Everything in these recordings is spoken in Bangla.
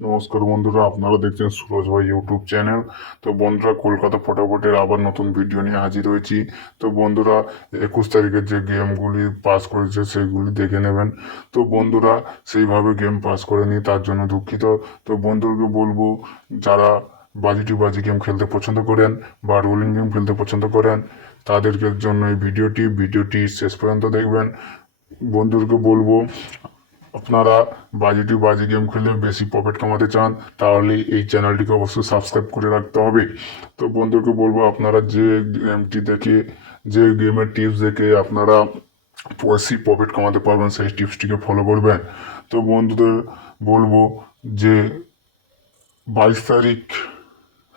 নমস্কার বন্ধুরা, আপনারা দেখছেন সুরজভাই ইউটিউব চ্যানেল। তো বন্ধুরা, কলকাতা ফটাফটের আবার নতুন ভিডিও নিয়ে হাজির হয়েছি। তো বন্ধুরা, 21 তারিখের যে গেমগুলি পাস করেছে সেগুলি দেখে নেবেন। তো বন্ধুরা, সেইভাবে গেম পাস করেনি তার জন্য দুঃখিত। তো বন্ধুদেরকে বলবো, যারা বাজি গেম খেলতে পছন্দ করেন বা রোলিং গেম খেলতে পছন্দ করেন, তাদেরকে জন্য এই ভিডিওটি শেষ পর্যন্ত দেখবেন। বন্ধুদেরকে বলবো, আপনারা বাজি গেম খেলে বেশি প্রফিট কামাতে চান, তাহলে এই চ্যানেলটিকে অবশ্যই সাবস্ক্রাইব করে রাখতে হবে। তো বন্ধুকে বলবো, আপনারা যে গেমটি দেখে, যে গেমের টিপস দেখে আপনারা বেশি প্রফিট কামাতে পারবেন, সেই টিপসটিকে ফলো করবেন। তো বন্ধুদের বলবো যে 22 তারিখ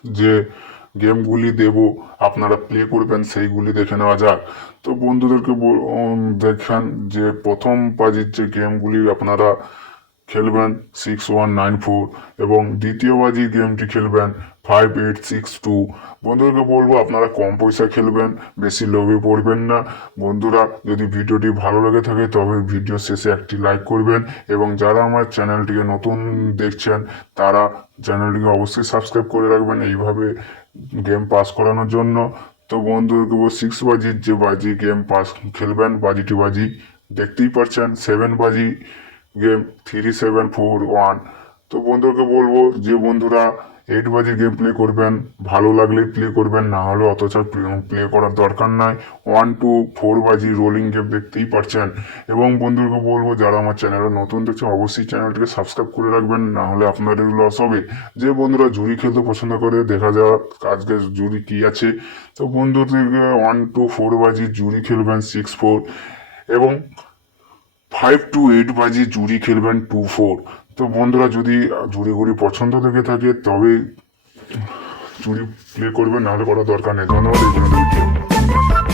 যে গেমগুলি দেব, আপনারা প্লে করবেন, সেইগুলি দেখে নেওয়া যাক। তো বন্ধুদেরকে দেখেন যে প্রথম বাজির যে গেমগুলি আপনারা খেলবেন 6194, এবং দ্বিতীয় বাজির গেমটি খেলবেন 5862। বন্ধুদেরকে বলবো, আপনারা কম পয়সা খেলবেন, বেশি লোভে পড়বেন না। বন্ধুরা, যদি ভিডিওটি ভালো লেগে থাকে তবে ভিডিও শেষে একটি লাইক করবেন, এবং যারা আমার চ্যানেলটিকে নতুন দেখছেন তারা চ্যানেলটিকে অবশ্যই সাবস্ক্রাইব করে রাখবেন এইভাবে গেম পাস করানোর জন্য। তো বন্ধুদেরকে 6 বাজির যে বাজি গেম পাস খেলবেন, বাজি দেখতেই পাচ্ছেন, 7 বাজি গেম 3741। তো বন্ধুকে বলবো, যে বন্ধুরা 8 বাজি গেম প্লে করবেন, ভালো লাগলে প্লে করবেন, না হলে অতটা প্লে করার দরকার নাই। 1 to 4 বাজি রোলিং গেম দেখতেই পাচ্ছেন। এবং বন্ধুকে বলবো, যারা আমার চ্যানেলে নতুন দেখছে অবশ্যই চ্যানেলটিকে সাবস্ক্রাইব করে রাখবেন, না হলে আপনাদের লস হবে। যে বন্ধুরা জুরি খেলতে পছন্দ করে, দেখা যাক আজকে জুরি কি আছে। তো বন্ধুদেরকে 1 to 4 বাজি জুরি খেলবেন 64, এবং 5 to 8 বাজি জুড়ি খেলবেন 24। তো বন্ধুরা, যদি জুড়িগুলি পছন্দ থেকে থাকে তবে জুড়ি প্লে করবেন, নাহলে করার দরকার নেই। ধন্যবাদ। এই জন্য